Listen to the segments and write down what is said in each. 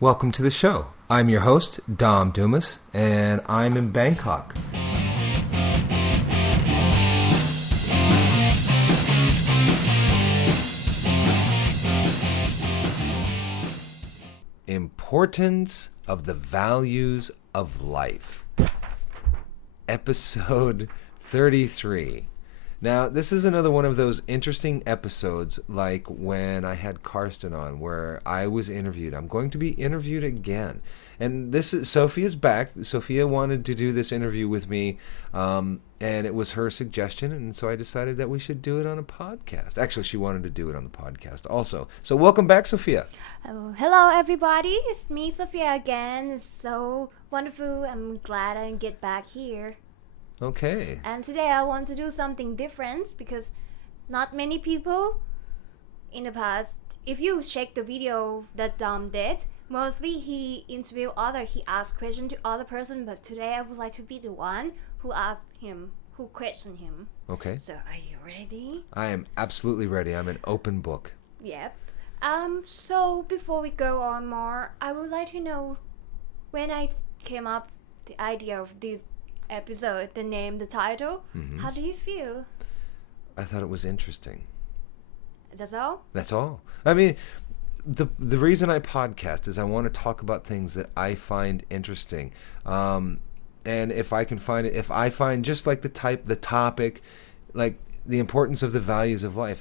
Welcome to the show. I'm your host, Dom Dumas, and I'm in Bangkok. Importance of the Values of Life. Episode 33. Now, this is another one of those interesting episodes like when I had Karsten on where I was interviewed. I'm going to be interviewed again. And this is Sophia's back. Sophia wanted to do this interview with me, and it was her suggestion, and so I decided that we should do it on a podcast. Actually, she wanted to do it on the podcast also. So welcome back, Sophia. Hello, everybody. It's me, Sophia, again. It's so wonderful. I'm glad I get back here. Okay. And today I want to do something different because not many people in the past, if you check the video that Dom did, mostly he interviewed he asked questions to other person, but today I would like to be the one who asked him, who questioned him. Okay. So are you ready? I am absolutely ready. I'm an open book. Yep. So before we go on more, I would like to know when I came up the idea of this episode, the name, the title, how do you feel? I thought it was interesting. That's all? That's all. I mean, the reason I podcast is I want to talk about things that I find interesting. And if I can find it, if I find just like the topic, like the importance of the values of life,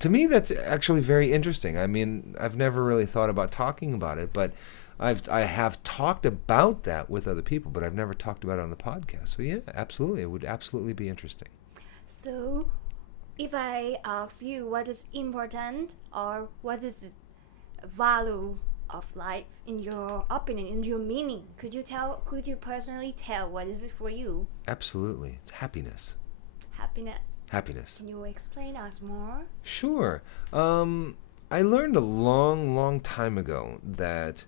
to me that's actually very interesting. I mean, I've never really thought about talking about it, but I have talked about that with other people, but I've never talked about it on the podcast. So yeah, absolutely, it would absolutely be interesting. So, if I ask you what is important or what is the value of life in your opinion, in your meaning, could you personally tell what is it for you? Absolutely, it's happiness. Happiness. Can you explain us more? Sure. I learned a long time ago that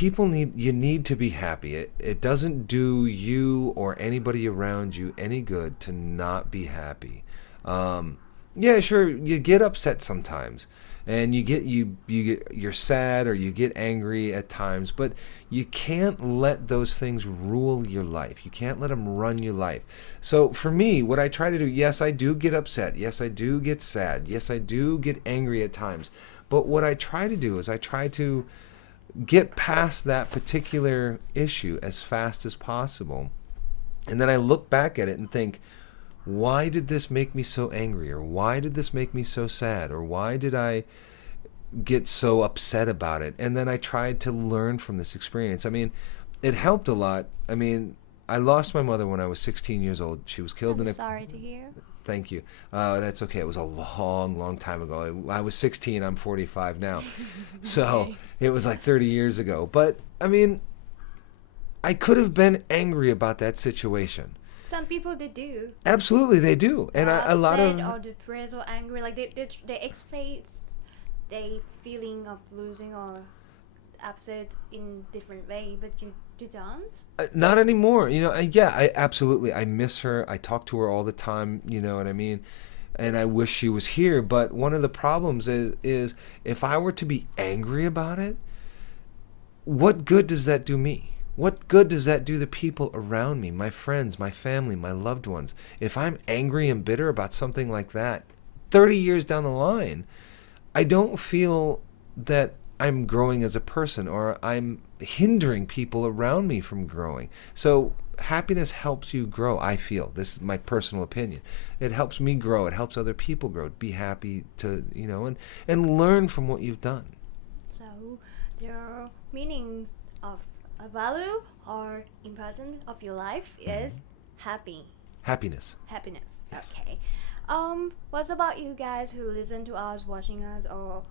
you need to be happy. It doesn't do you or anybody around you any good to not be happy. Yeah, sure, you get upset sometimes, and you're sad or you get angry at times, but you can't let those things rule your life. You can't let them run your life. So for me, what I try to do, yes, I do get upset. Yes, I do get sad. Yes, I do get angry at times. But what I try to do is I try to get past that particular issue as fast as possible. And then I look back at it and think, why did this make me so angry? Or why did this make me so sad? Or why did I get so upset about it? And then I tried to learn from this experience. I mean, it helped a lot. I mean, I lost my mother when I was 16 years old. She was killed in a... Sorry to hear. Thank you. That's okay. It was a long time ago. I was 16. I'm 45 now. So Okay. It was like 30 years ago. But, I mean, I could have been angry about that situation. Some people, they do. Absolutely, they do. And a lot of... or depressed or angry. Like, they explain their feeling of losing or upset in different way, but you don't? Not anymore. Yeah, I miss her. I talk to her all the time, you know what I mean? And I wish she was here. But one of the problems is if I were to be angry about it, what good does that do me? What good does that do the people around me, my friends, my family, my loved ones? If I'm angry and bitter about something like that, 30 years down the line, I don't feel that I'm growing as a person, or I'm hindering people around me from growing. So happiness helps you grow, I feel. This is my personal opinion. It helps me grow. It helps other people grow. Be happy to, and learn from what you've done. So there are meanings of a value or importance of your life is Happiness. Yes. Okay. What about you guys who listen to us, watching us, or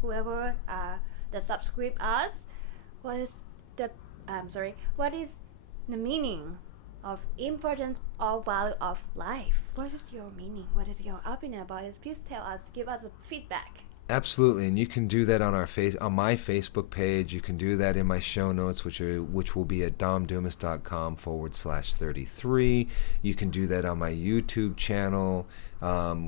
whoever that subscribe us? What is the meaning of importance or value of life? What is your meaning? What is your opinion about this? Please tell us. Give us a feedback. Absolutely, and you can do that on on my Facebook page. You can do that in my show notes, which will be at domdumas.com/33. You can do that on my YouTube channel,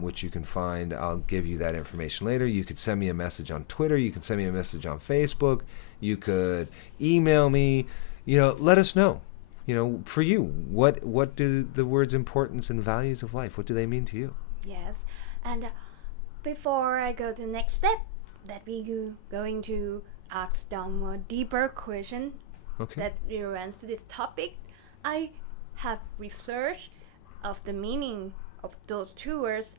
which you can find. I'll give you that information later. You could send me a message on Twitter. You can send me a message on Facebook. You could email me. Let us know. For you, what do the words importance and values of life, what do they mean to you? Yes, and before I go to the next step, that we going to ask some more deeper question that relates to this topic. I have researched of the meaning of those two words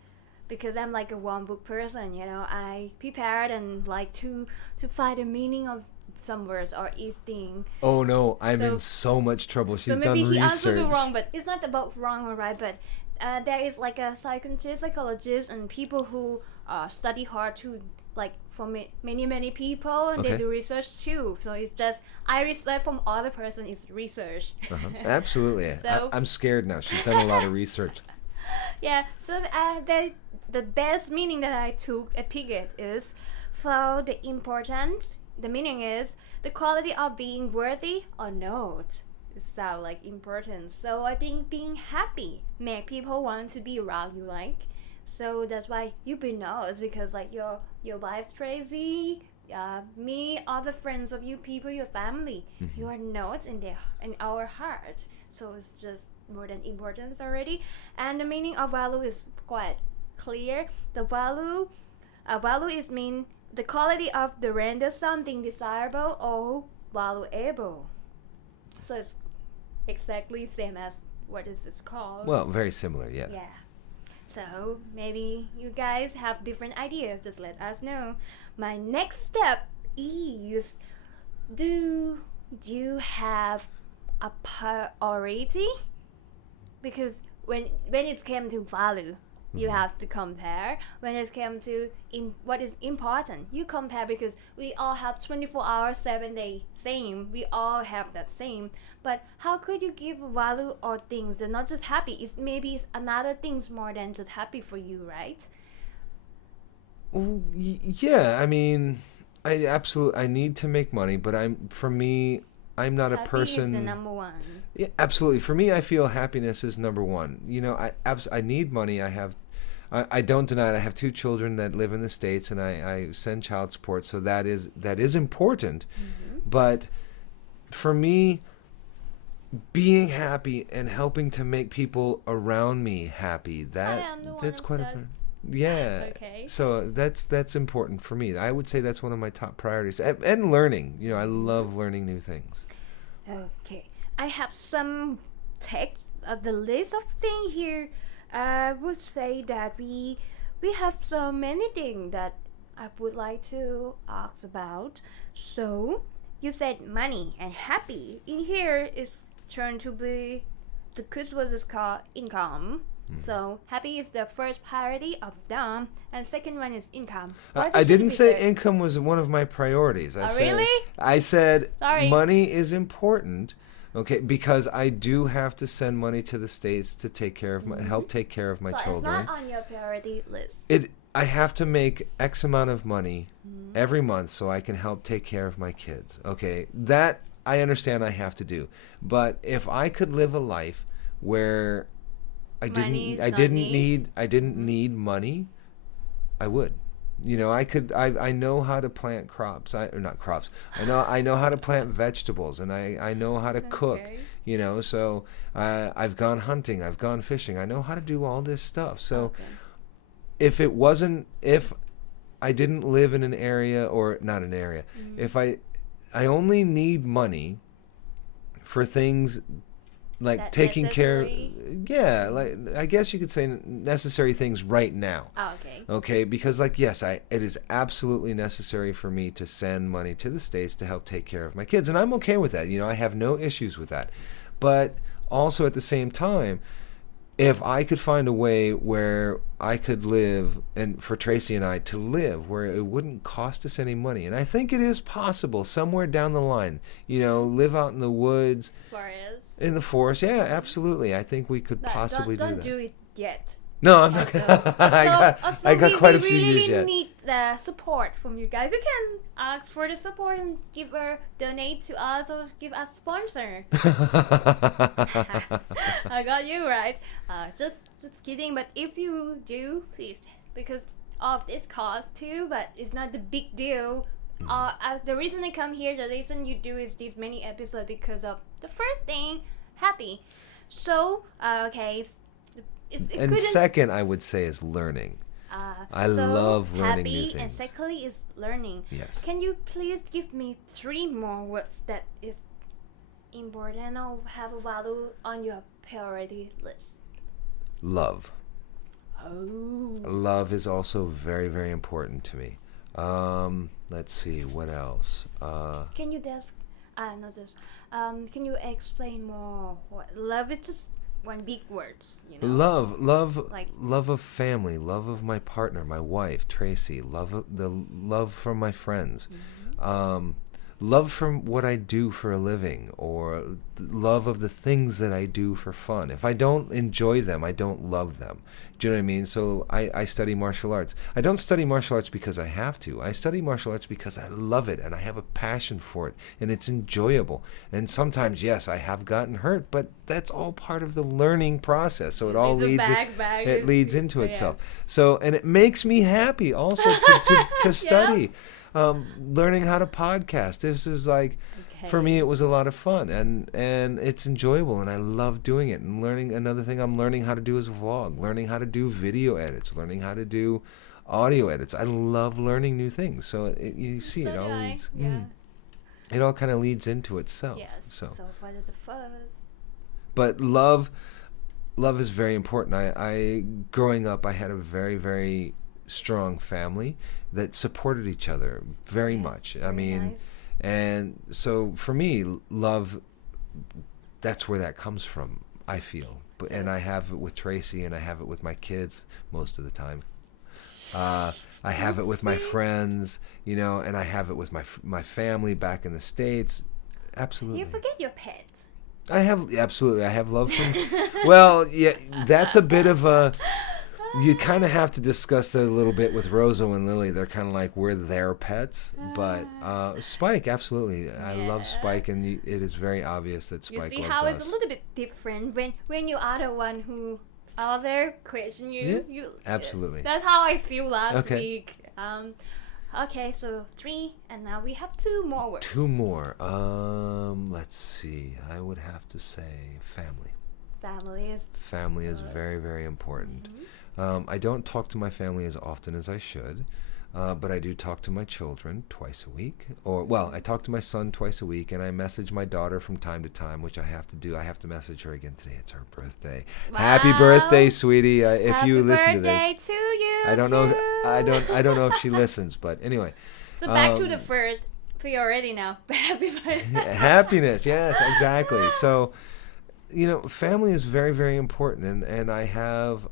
because I'm like a one book person. I prepared and like to find the meaning of some words or each thing. Oh no, I'm in so much trouble. She's done research. So maybe he answered it wrong, but it's not about wrong or right, but there is like a psychologist, and people who study hard to like for many people, and they do research too. So it's just I research from other person is research. Absolutely. So, I'm scared now. She's done a lot of research. Yeah. So the best meaning that I picked is for the importance. The meaning is the quality of being worthy or not. It sounds like important. So I think being happy make people want to be around you, like. So that's why you be knows, because like your wife's crazy, me, other friends of you people, your family, you are not in our heart. So it's just more than importance already. And the meaning of value is quite clear. The value is mean the quality of the render something desirable or valuable. So it's exactly same as what is this called. Well, very similar, yeah. Yeah. So maybe you guys have different ideas. Just let us know. My next step is, do you have a priority? Because when it came to value, you have to compare. When it came to what is important, you compare, because we all have 24 hours, 7 days, same. We all have that same. But how could you give value or things that not just happy? It's another things more than just happy for you, right? Yeah, I mean, I need to make money, but I'm not happy a person. Is the number one. Yeah, absolutely. For me, I feel happiness is number one. I need money. I don't deny it. I have 2 children that live in the States, and I send child support, so that is important. But for me, being happy and helping to make people around me happy, that's quite a yeah. Okay. So that's important for me. I would say that's one of my top priorities. And learning. I love learning new things. Okay. I have some text of the list of things here. I would say that we have so many things that I would like to ask about. So you said money and happy. In here is turned to be the quiz was is called income. So happy is the first priority of them, and second one is income. I didn't say income was one of my priorities. Really? I said Sorry. Money is important. Okay, because I do have to send money to the States to take care of help take care of my children. It's not on your priority list. I have to make X amount of money every month so I can help take care of my kids. Okay, that I understand I have to do. But if I could live a life where I didn't need money, I would. I know how to plant crops. Not crops. I know how to plant vegetables, and I know how to cook. So I've gone hunting, I've gone fishing. I know how to do all this stuff. So if I didn't live in an area, or not an area, if I only need money for things like that taking care, necessary? I guess you could say necessary things right now. Oh, okay. Okay, because yes, it is absolutely necessary for me to send money to the States to help take care of my kids, and I'm okay with that. I have no issues with that. But also at the same time, if I could find a way where I could live, and for Tracy and I to live where it wouldn't cost us any money, and I think it is possible somewhere down the line, live out in the woods, Forest. in the forest. Yeah, absolutely. I think we could possibly do that. Don't do it yet. No, I'm not. I got quite a few we years really yet. need the support from you guys. You can ask for the support and give or donate to us or give us sponsor. I got you right. Just kidding. But if you do, please, because of this cost too. But it's not the big deal. The reason I come here, the reason you do is these many episodes because of the first thing, happy. So okay. And second, I would say is learning. I love learning new happy, and things. secondly is learning. Yes. Can you please give me 3 more words that is important or have a value on your priority list? Love. Oh. Love is also very, very important to me. Let's see, what else? Can you just not this. Can you explain more? What love is just one big words, you know. Love of family, love of my partner, my wife Tracy, love from my friends, love from what I do for a living, or love of the things that I do for fun. If I don't enjoy them, I don't love them. Do you know what I mean? So I study martial arts. I don't study martial arts because I have to. I study martial arts because I love it and I have a passion for it and it's enjoyable. And sometimes, yes, I have gotten hurt, but that's all part of the learning process. So it all leads into itself. So, and it makes me happy also to study. Learning how to podcast. This is like, for me, it was a lot of fun, and it's enjoyable, and I love doing it. And learning, another thing I'm learning how to do is vlog, learning how to do video edits, learning how to do audio edits. I love learning new things. So you see, it all leads. It all kind of leads into itself. Yes. So what is the first? But love is very important. I growing up, I had a very, very strong family that supported each other very much. I mean, nice. And so for me, love, that's where that comes from, I feel. And I have it with Tracy, and I have it with my kids most of the time. I have it with my friends, you know, and I have it with my family back in the States. Absolutely. You forget your pets. I have love from. Well, yeah, that's a bit of a. You kind of have to discuss that a little bit with Rosa and Lily. They're kind of like, we're their pets. But Spike, absolutely. I love Spike, and it is very obvious that Spike loves us. You see how it's a little bit different when you are the one who other question you. Yeah, absolutely. That's how I feel last week. Okay, so 3, and now we have 2 more words. 2 more. Let's see. I would have to say family. Family is very, very important. I don't talk to my family as often as I should, but I do talk to my children twice a week. I talk to my son twice a week, and I message my daughter from time to time, which I have to do. I have to message her again today. It's her birthday. Wow. Happy birthday, sweetie! If you listen to this, happy birthday to you. I don't know. I don't know if she listens, but anyway. So back to the first priority now. Happy birthday. Happiness. Yes, exactly. So. You know, family is very, very important, and I have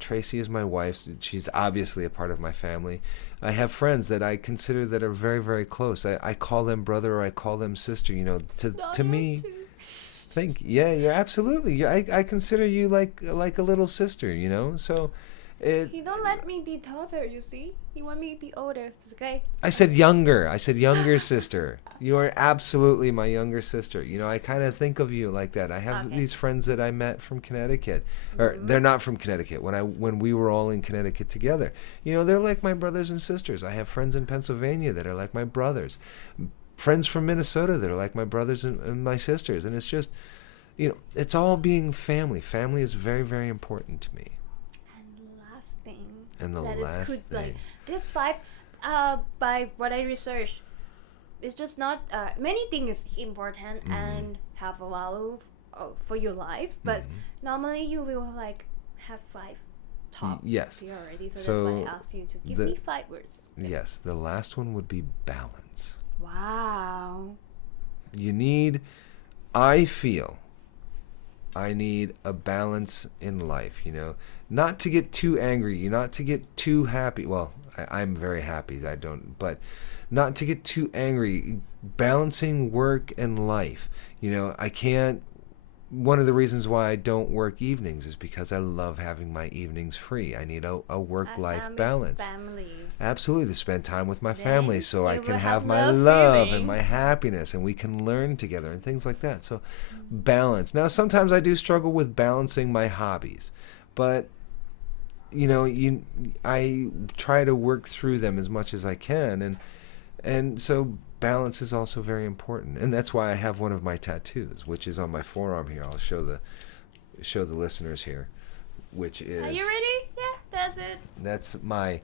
Tracy is my wife. She's obviously a part of my family. I have friends that I consider that are very, very close. I call them brother, or I call them sister. You know, to me, you're absolutely. I consider you like a little sister. You know, so. He don't let me be taller, you see? He want me to be older, it's okay? I said younger sister. You are absolutely my younger sister. You know, I kind of think of you like that. I have these friends that I met from Connecticut. Or they're not from Connecticut, when we were all in Connecticut together. You know, they're like my brothers and sisters. I have friends in Pennsylvania that are like my brothers. Friends from Minnesota that are like my brothers and my sisters. And it's just, you know, it's all being family. Family is very, very important to me. And the last thing. Like, this 5, by what I researched, it's just not many things important and have a value for your life, but normally you will like have 5 top priorities. So that's why I asked you to give me 5 words. Yes, the last one would be balance. Wow. I need a balance in life, you know, not to get too angry, not to get too happy. Well, I'm very happy, but not to get too angry, balancing work and life. You know, I can't one of the reasons why I don't work evenings is because I love having my evenings free. I need a work-life balance. Family. Absolutely, to spend time with my Then family so I you can will have have my love love and feeling. my happiness, and we can learn together and things like that. So balance. Now, sometimes I do struggle with balancing my hobbies, but I try to work through them as much as I can, and so balance is also very important, and that's why I have one of my tattoos, which is on my forearm here. I'll show the listeners here, which is. Are you ready? Yeah, that's it. That's my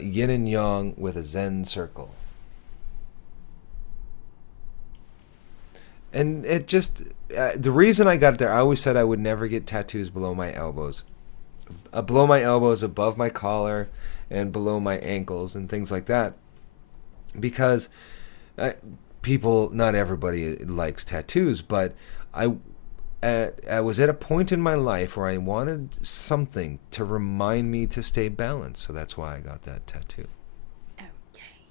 yin and yang with a Zen circle, and it just the reason I got it there. I always said I would never get tattoos below my elbows, above my collar, and below my ankles and things like that. Because not everybody likes tattoos, but I was at a point in my life where I wanted something to remind me to stay balanced, so that's why I got that tattoo. Okay.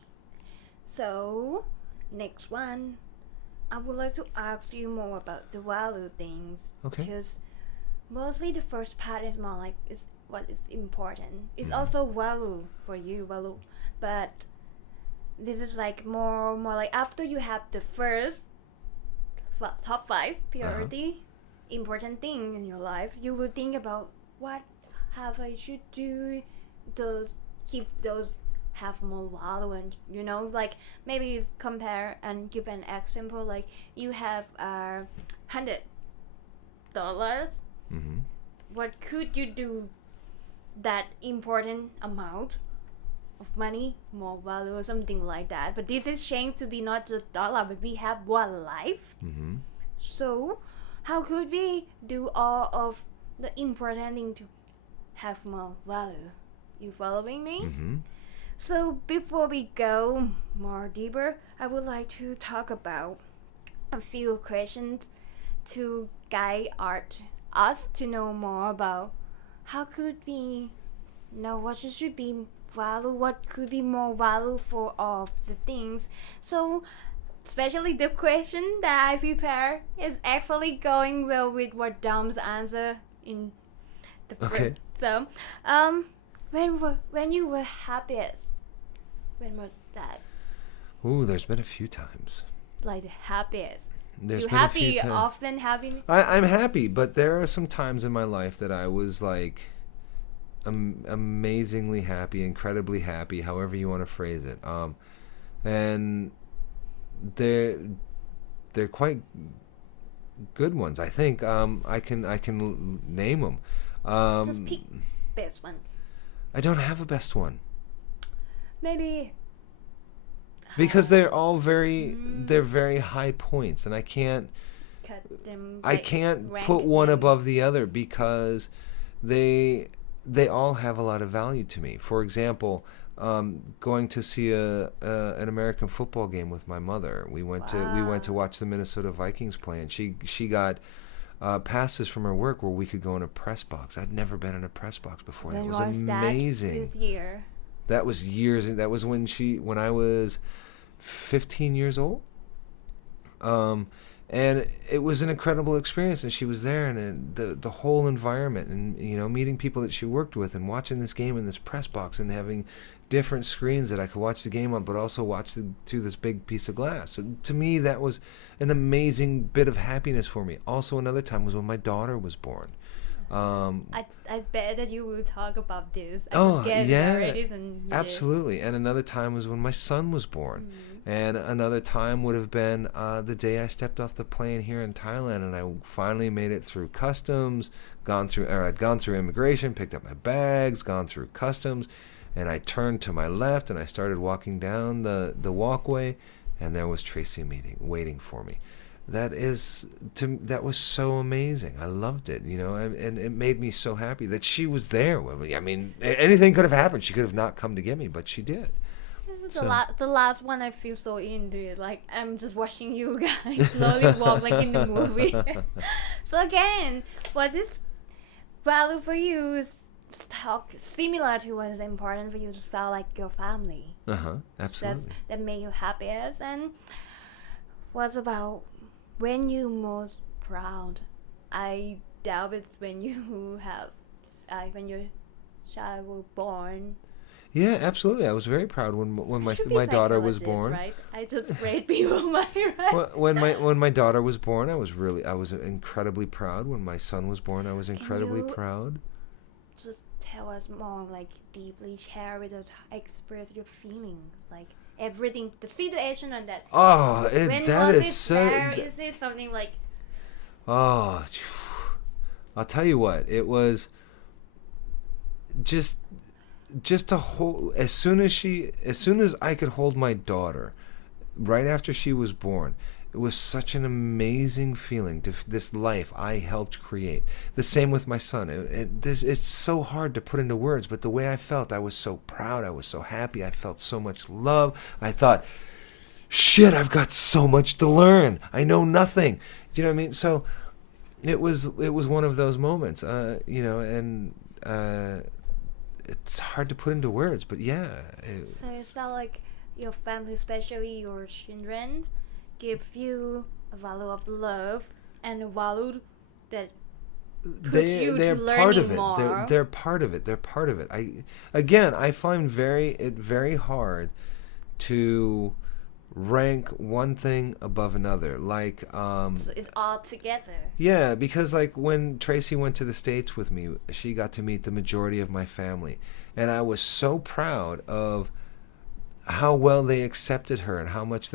So, next one, I would like to ask you more about the value things. Okay. Because mostly the first part is more like is what is important. It's also value for you, value, but this is like more like after you have the first top 5 priority important thing in your life, you will think about what have I should do those keep those have more value, and like maybe compare and give an example, like you have $100. What could you do that important amount of money more value or something like that? But this is changed to be not just dollar, but we have one life. So how could we do all of the important thing to have more value? You following me? So before we go more deeper, I would like to talk about a few questions to guide us to know more about how could we know what should be value, what could be more value for all of the things. So especially the question that I prepare is actually going well with what Dom's answer in the first. Okay. So when you were happiest, when was that? Ooh, there's been a few times. Like the happiest. There's You been a few happy times. often happy? I'm happy, but there are some times in my life that I was like amazingly happy, incredibly happy, however you want to phrase it. And they're quite good ones, I think. I can name them. Just pick best one. I don't have a best one Maybe because they're all they're very high points, and I can't rank put one them. above the other because they all have a lot of value to me. For example, going to see an American football game with my mother. We went to watch the Minnesota Vikings play, and she got passes from her work where we could go in a press box. I'd never been in a press box before. When That was that amazing. this year? That was years. That was when I was 15 years old. And it was an incredible experience, and she was there, and the whole environment, and meeting people that she worked with, and watching this game in this press box, and having different screens that I could watch the game on, but also watch through this big piece of glass. So to me, that was an amazing bit of happiness for me. Also, another time was when my daughter was born. I bet that you will talk about this. Absolutely. And another time was when my son was born. And another time would have been the day I stepped off the plane here in Thailand, and I finally made it through customs, I'd gone through immigration, picked up my bags, gone through customs, and I turned to my left and I started walking down the walkway, and there was Tracy waiting for me. That was so amazing. I loved it, and it made me so happy that she was there. I mean, anything could have happened. She could have not come to get me, but she did. The last one, I feel so into it. Like I'm just watching you guys slowly walk like in the movie. So again, what is value for you is similar to what is important for you to start like your family. Absolutely. That made you happiest. And what's about when you most proud. I doubt it's when you have when your child was born. Yeah, absolutely. I was very proud when I should be my daughter was psychologist, born. right? I just grade people my right. When my daughter was born, I was incredibly proud. When my son was born, I was incredibly you proud. just tell us more, like deeply share with us, express your feeling, like everything, the situation and that. Oh, When that was is it so. there? Is it something like Oh, I'll tell you what. It was just a whole. As soon as I could hold my daughter, right after she was born, it was such an amazing feeling. This life I helped create. The same with my son. It's so hard to put into words, but the way I felt, I was so proud. I was so happy. I felt so much love. I thought, shit, I've got so much to learn. I know nothing. Do you know what I mean? So it was one of those moments. And it's hard to put into words, but yeah. so it's not like your family, especially your children, give you a value of love and a value that they're part of it. More. They're part of it. They're part of it. I find very hard to rank one thing above another. Like so it's all together. yeah, because like when Tracy went to the States with me, she got to meet the majority of my family, and I was so proud of how well they accepted her and how much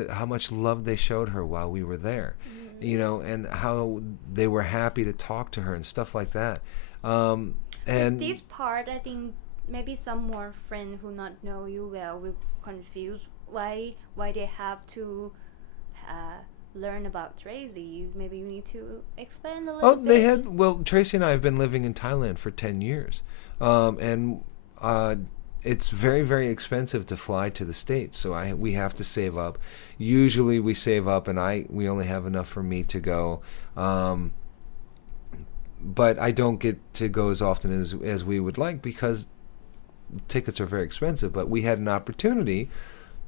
love they showed her while we were there, and how they were happy to talk to her and stuff like that. And this part, I think maybe some more friends who not know you well will confuse why they have to learn about Tracy. Maybe you need to explain a little bit. Tracy and I have been living in Thailand for 10 years, and it's very, very expensive to fly to the States, so we have to save up. Usually we save up, and we only have enough for me to go, but I don't get to go as often as we would like because tickets are very expensive. But we had an opportunity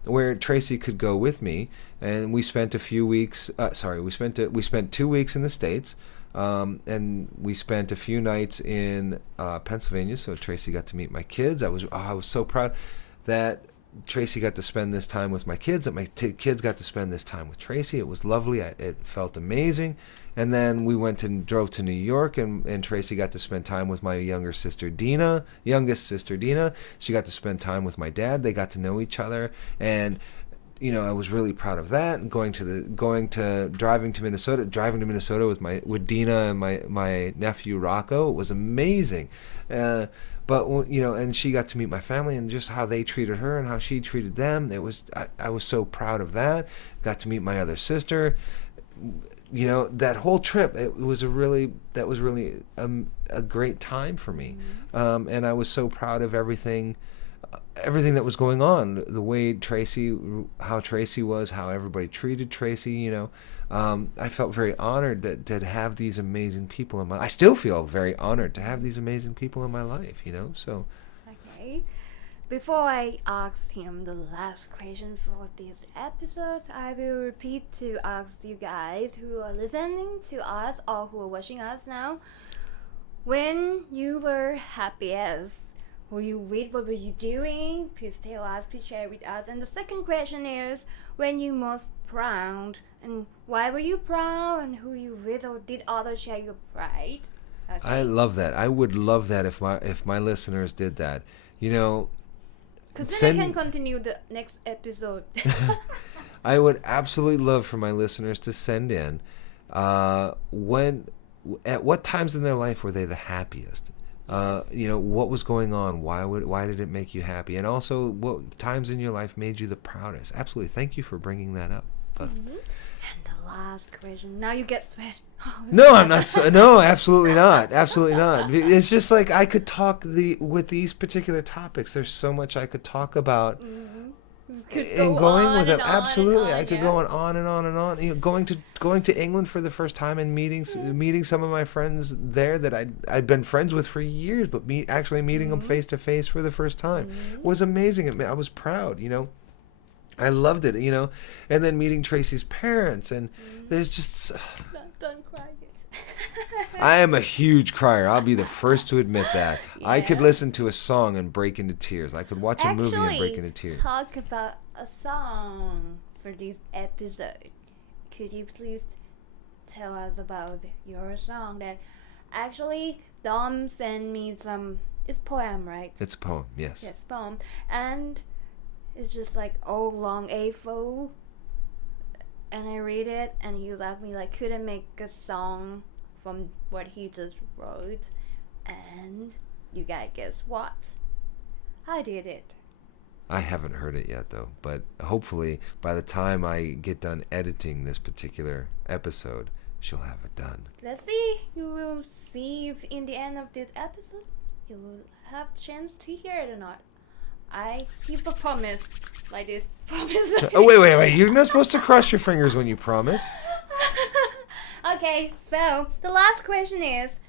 where Tracy could go with me, and we spent a few weeks. We spent 2 weeks in the States. And we spent a few nights in Pennsylvania, so Tracy got to meet my kids. I was so proud that Tracy got to spend this time with my kids, that my kids got to spend this time with Tracy. It was lovely. It felt amazing. And then we drove to New York, and Tracy got to spend time with my youngest sister Dina. She got to spend time with my dad. They got to know each other, and I was really proud of that. And driving to Minnesota with Dina and my nephew Rocco. It was amazing. But and she got to meet my family and just how they treated her and how she treated them. I was so proud of that. Got to meet my other sister. That whole trip, that was really a great time for me. And I was so proud of everything that was going on, the way how Tracy was, how everybody treated Tracy. I felt very honored to have these amazing people in my life. I still feel very honored to have these amazing people in my life, so. Okay. Before I ask him the last question for this episode, I will repeat to ask you guys who are listening to us or who are watching us now, when you were happiest, who you with, what were you doing? Please tell us, please share with us. And the second question is, when you most proud, and why were you proud, and who you with, or did others share your pride? Okay. I love that. I would love that if my listeners did that. Because then I can continue the next episode. I would absolutely love for my listeners to send in at what times in their life were they the happiest? Yes. What was going on? Why did it make you happy? And also, what times in your life made you the proudest? Absolutely. Thank you for bringing that up. But And the last question. Now you get sweat. No, I'm not. No, absolutely not. Absolutely not. It's just like I could talk with these particular topics. There's so much I could talk about. And going with it, absolutely, I could go on and on and on. Going to England for the first time and meeting some of my friends there that I'd been friends with for years, but actually meeting them face to face for the first time was amazing. I was proud, I loved it, and then meeting Tracy's parents, and there's just don't cry. I am a huge crier. I'll be the first to admit that. I could Yeah. listen to a song and break into tears. I could watch a movie and break Actually, into tears. talk about a song for this episode. Could you please tell us about your song that actually Dom sent me some, it's poem, right? It's a poem, yes. Yes, poem. And it's just like all long A4. And I read it and he was asking me like, could I make a song from what he just wrote? And you guys guess what? I did it. I haven't heard it yet, though. But hopefully, by the time I get done editing this particular episode, she'll have it done. Let's see. You will see if in the end of this episode you will have chance to hear it or not. I keep a promise like this. Promise. Oh, wait. You're not supposed to cross your fingers when you promise. Okay, so the last question is,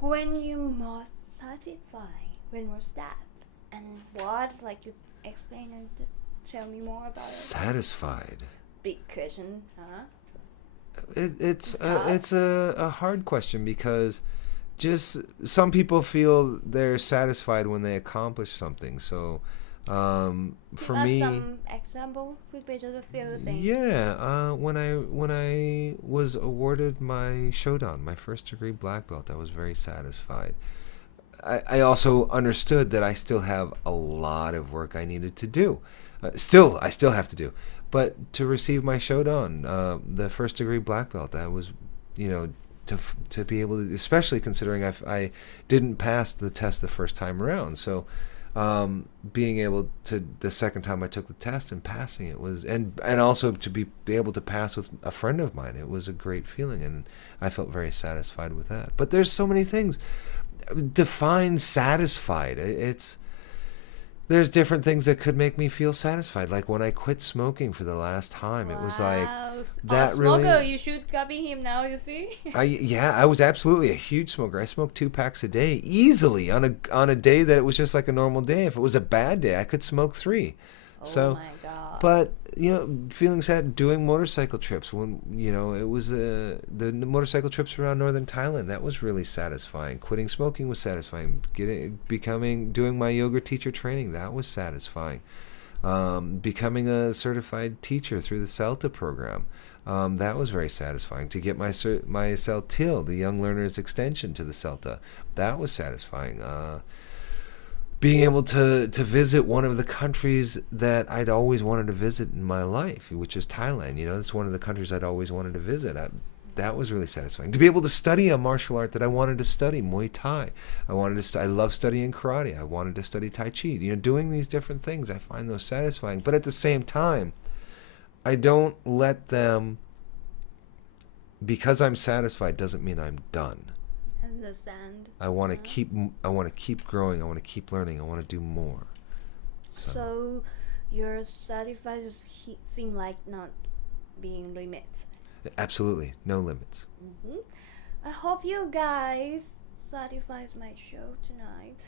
when you most satisfied, when was that? And what? Like, you explain and tell me more about it. Satisfied. Big question, huh? It's tough. a hard question because just some people feel they're satisfied when they accomplish something. So for Give us me, some example. Would be just a few things. yeah, when I was awarded my Shodan, my first degree black belt, I was very satisfied. I also understood that I still have a lot of work I needed to do. I still have to do. But to receive my Shodan, the first degree black belt, that was, to be able to, especially considering I didn't pass the test the first time around. So being able to, the second time I took the test and passing it was, and also to be able to pass with a friend of mine, it was a great feeling, and I felt very satisfied with that. But there's so many things. Define satisfied. There's different things that could make me feel satisfied. Like when I quit smoking for the last time, it was like that smoker, really. you should copy him now. You see. I was absolutely a huge smoker. I smoked 2 packs a day easily on a day that it was just like a normal day. If it was a bad day, I could smoke 3. Oh my god. But feeling sad doing motorcycle trips when it was the motorcycle trips around northern Thailand, that was really satisfying. Quitting smoking was satisfying. Doing my yoga teacher training, that was satisfying. Becoming a certified teacher through the CELTA program, that was very satisfying. To get my CELTIL, the Young Learners Extension to the CELTA, that was satisfying. Being able to visit one of the countries that I'd always wanted to visit in my life, which is Thailand. It's one of the countries I'd always wanted to visit. That was really satisfying. To be able to study a martial art that I wanted to study, Muay Thai. I love studying karate. I wanted to study Tai Chi. Doing these different things, I find those satisfying. But at the same time, I don't let them, because I'm satisfied doesn't mean I'm done. Understand. I want to keep growing. I want to keep learning. I want to do more. So your satisfied seem like not being limits. Absolutely, no limits. Mm-hmm. I hope you guys satisfies my show tonight.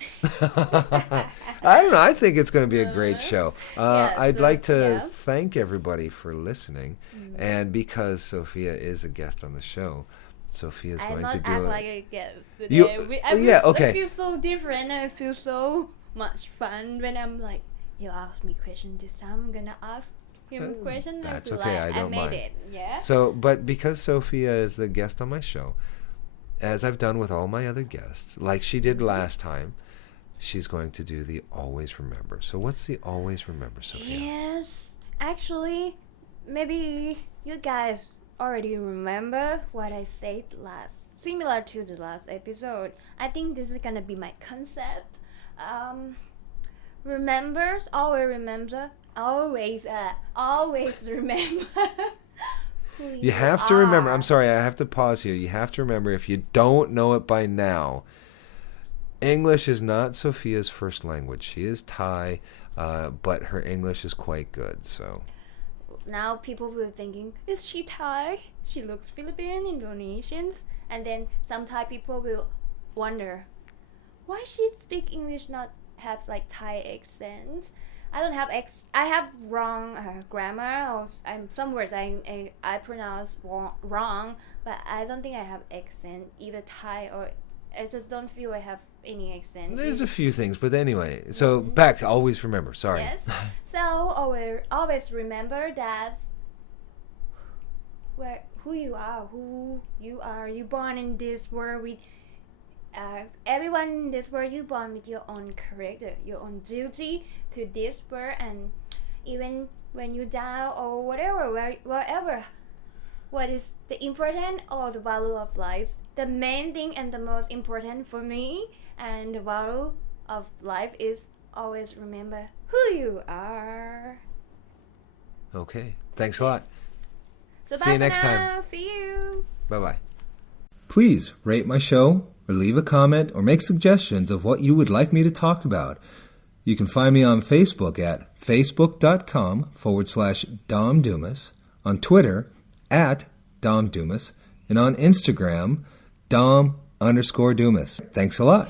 I don't know. I think it's going to be a great show. I'd so, like to yeah. thank everybody for listening, and because Sophia is a guest on the show, Sophia's I'm going not to do act it. like a guest today. I feel so different. I feel so much fun when I'm like, you ask me question this time. I'm gonna ask him a question. That's I feel okay. like I don't made mind. it. Yeah. So, but because Sophia is the guest on my show, as I've done with all my other guests, like she did last time, she's going to do the always remember. So what's the always remember, Sophia? Yes. Actually, maybe you guys already remember what I said similar to the last episode. I think this is gonna be my concept. Always remember who You have to remember. are. I'm sorry, I have to pause here. You have to remember, if you don't know it by now, English is not Sophia's first language. She is Thai, but her English is quite good. So Now people will thinking, is she Thai? She looks Philippine, Indonesians, and then some Thai people will wonder why she speak English not have like Thai accent. I don't have I have wrong grammar, or some words I pronounce wrong, but I don't think I have accent, either Thai or I just don't feel I have any accent. There's a few things, but anyway. So back to always remember. Sorry. Yes. So always remember that who you are. You born in this world with everyone in this world. You born with your own character, your own duty to this world, and even when you die or whatever, wherever. What is the important or the value of life? The main thing and the most important for me and the value of life is always remember who you are. Okay. Thanks a lot. So See you bye for next now. time. See you. Bye-bye. Please rate my show or leave a comment or make suggestions of what you would like me to talk about. You can find me on Facebook at facebook.com/Dom Dumas, on Twitter at Dom Dumas, and on Instagram, Dom_Dumas. Thanks a lot.